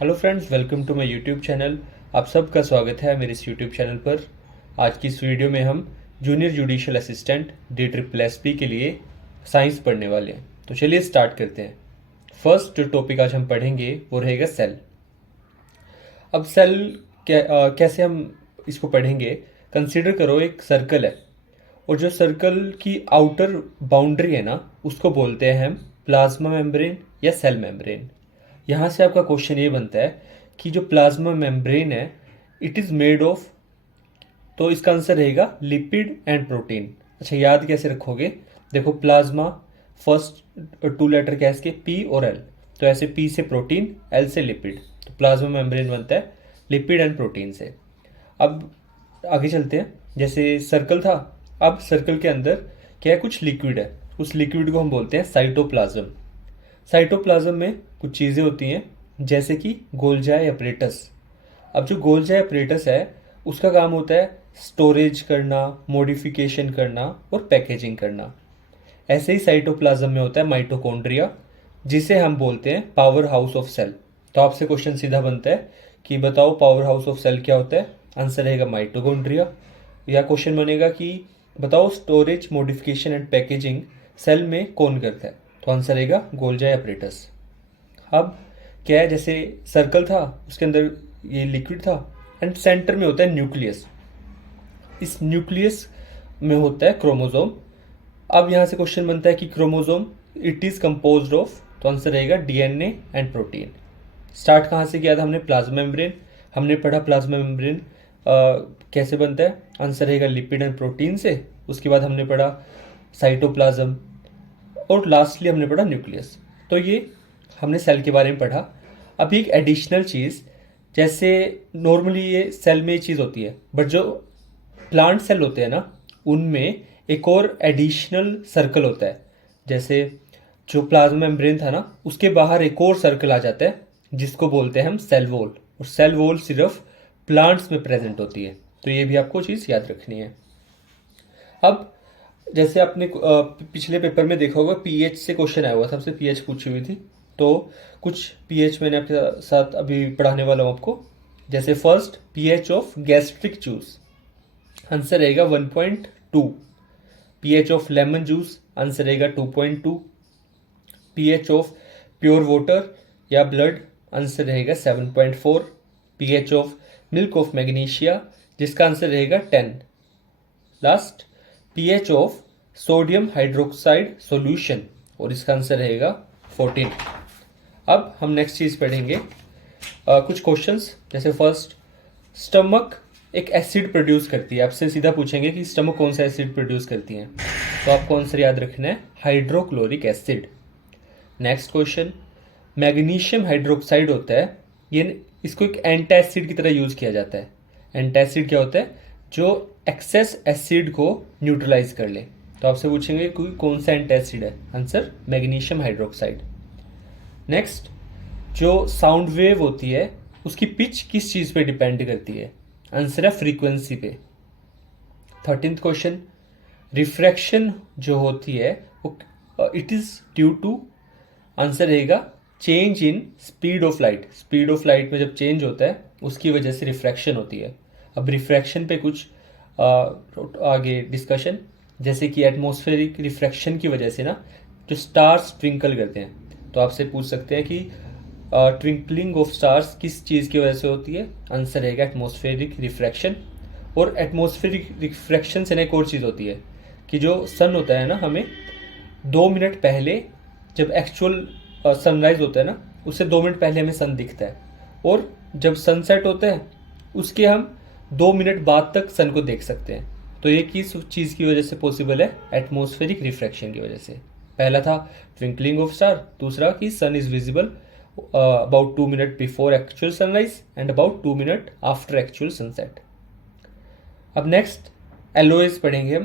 Hello friends, welcome to my YouTube channel. आप सबका स्वागत है मेरे इस यूट्यूब चैनल पर। आज की इस वीडियो में हम जूनियर जुडिशियल असिस्टेंट DSSP के लिए साइंस पढ़ने वाले हैं। तो चलिए स्टार्ट करते हैं। फर्स्ट जो टॉपिक आज हम पढ़ेंगे वो रहेगा सेल। अब सेल कैसे हम इसको पढ़ेंगे। कंसिडर करो एक सर्कल है और जो सर्कल की आउटर बाउंड्री है ना उसको बोलते हैं हम प्लाज्मा मेम्ब्रेन या सेल मेम्ब्रेन। यहाँ से आपका क्वेश्चन ये बनता है कि जो प्लाज्मा मेम्ब्रेन है इट इज़ मेड ऑफ, तो इसका आंसर रहेगा लिपिड एंड प्रोटीन। अच्छा, याद कैसे रखोगे? देखो, प्लाज्मा फर्स्ट टू लेटर क्या है इसके, पी और एल। तो ऐसे पी से प्रोटीन, एल से लिपिड, तो प्लाज्मा मेम्ब्रेन बनता है लिपिड एंड प्रोटीन से। अब आगे चलते हैं। जैसे सर्कल था, अब सर्कल के अंदर क्या है, कुछ लिक्विड है। उस लिक्विड को हम बोलते हैं साइटोप्लाज्म। साइटोप्लाज्म में कुछ चीज़ें होती हैं जैसे कि गोल्जाई अपरेटस। अब जो गोल्जाई अपरेटस है उसका काम होता है स्टोरेज करना, मॉडिफिकेशन करना और पैकेजिंग करना। ऐसे ही साइटोप्लाज्म में होता है माइटोकॉन्ड्रिया, जिसे हम बोलते हैं पावर हाउस ऑफ सेल। तो आपसे क्वेश्चन सीधा बनता है कि बताओ पावर हाउस ऑफ सेल क्या होता है। आंसर रहेगा माइटोकॉन्ड्रिया। या क्वेश्चन बनेगा कि बताओ storage, modification and packaging cell में कौन करता है। तो आंसर रहेगा गोल्जाई अपरेटस। अब क्या है, जैसे सर्कल था उसके अंदर ये लिक्विड था एंड सेंटर में होता है न्यूक्लियस। इस न्यूक्लियस में होता है क्रोमोसोम। अब यहाँ से क्वेश्चन बनता है कि chromosome it is composed of, तो आंसर रहेगा DNA एंड प्रोटीन। स्टार्ट कहाँ से किया था हमने? Plasma membrane. हमने पढ़ा प्लाज्मा मेम्ब्रेन कैसे बनता है। आंसर रहेगा लिपिड एंड प्रोटीन से। उसके बाद हमने पढ़ा साइटोप्लाज्म और लास्टली हमने पढ़ा न्यूक्लियस। तो ये हमने सेल के बारे में पढ़ा। अभी एक एडिशनल चीज़, जैसे नॉर्मली ये सेल में ये चीज़ होती है, बट जो प्लांट सेल होते हैं ना उनमें एक और एडिशनल सर्कल होता है। जैसे जो प्लाज्मा मेम्ब्रेन था ना उसके बाहर एक और सर्कल आ जाता है जिसको बोलते हैं हम सेल वॉल। और सेल वॉल सिर्फ प्लांट्स में प्रेजेंट होती है। तो ये भी आपको चीज़ याद रखनी है। अब जैसे आपने पिछले पेपर में देखा होगा पीएच से क्वेश्चन आया हुआ था, सबसे पीएच पूछी हुई थी। तो कुछ पीएच मैंने आपके साथ अभी पढ़ाने वाला हूँ आपको। जैसे first pH of gastric juice, answer रहेगा 1.2। PH of lemon juice, answer रहेगा 2.2। पीएच ऑफ प्योर वाटर या ब्लड, आंसर रहेगा 7.4। PH of milk of magnesia, जिसका आंसर रहेगा 10। Last pH of sodium hydroxide solution, और इसका आंसर रहेगा 14। अब हम नेक्स्ट चीज पढ़ेंगे कुछ क्वेश्चंस। जैसे फर्स्ट, स्टमक एक एसिड प्रोड्यूस करती है। आपसे सीधा पूछेंगे कि स्टमक कौन सा एसिड प्रोड्यूस करती है, तो आपको आंसर याद रखना है hydrochloric acid. Next question, magnesium hydroxide होता है, ये इसको एक एंटासिड की तरह यूज किया जाता है। एंटासिड क्या होता है? जो एक्सेस एसिड को न्यूट्रलाइज कर ले। तो आपसे पूछेंगे कि कौन सा एंटासिड है, आंसर मैग्नीशियम हाइड्रोक्साइड। नेक्स्ट, जो साउंड वेव होती है उसकी पिच किस चीज पे डिपेंड करती है? आंसर है फ्रीक्वेंसी पे। 13th क्वेश्चन, रिफ्रैक्शन जो होती है वो it is due to, answer रहेगा change in speed of light. Speed of light में जब चेंज होता है उसकी वजह से रिफ्रैक्शन होती है। अब रिफ्रैक्शन पे कुछ आगे डिस्कशन, जैसे कि एटमॉस्फेरिक रिफ्रैक्शन की वजह से ना जो स्टार्स ट्विंकल करते हैं, तो आपसे पूछ सकते हैं कि ट्विंकलिंग ऑफ स्टार्स किस चीज़ की वजह से होती है। आंसर रहेगा एटमॉस्फेरिक रिफ्रैक्शन। और एटमॉस्फेरिक रिफ्रैक्शन से एक और चीज़ होती है कि जो सन होता है ना, हमें 2 मिनट पहले जब एक्चुअल सनराइज होता है ना उससे 2 मिनट पहले हमें सन दिखता है, और जब सनसेट होता है उसके हम 2 मिनट बाद तक सन को देख सकते हैं। तो ये किस चीज़ की वजह से पॉसिबल है? एटमॉस्फेरिक रिफ्रैक्शन की वजह से। पहला था ट्विंकलिंग ऑफ स्टार, दूसरा कि sun is visible about 2 minute before actual sunrise and about 2 minute after actual sunset. अब नेक्स्ट एलोयज पढ़ेंगे हम,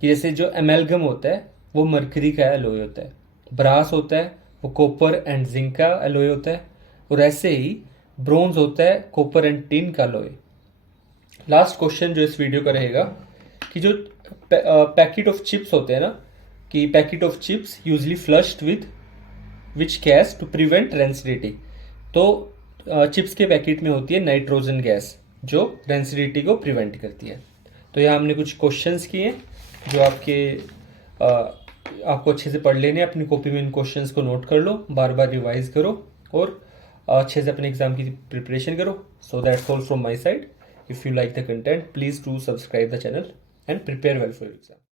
कि जैसे जो एमेलगम होता है वो मरकरी का एलोय होता है, ब्रास होता है वो कॉपर एंड जिंक का एलोय होता है, और ऐसे ही ब्रोंज होता है कॉपर एंड टिन का एलोय। लास्ट क्वेश्चन जो इस वीडियो का रहेगा कि जो पैकेट ऑफ चिप्स होते हैं ना, कि packet of chips usually flushed with which gas to prevent rancidity. तो चिप्स के पैकेट में होती है नाइट्रोजन गैस, जो रेंसिडिटी को प्रिवेंट करती है। तो यहाँ हमने कुछ क्वेश्चंस किए जो आपको अच्छे से पढ़ लेने, अपनी कॉपी में इन क्वेश्चंस को नोट कर लो, बार बार रिवाइज करो और अच्छे से अपने एग्जाम की प्रिपरेशन करो। So that's all from my side. If you like the content, please do subscribe the channel and prepare well for exam.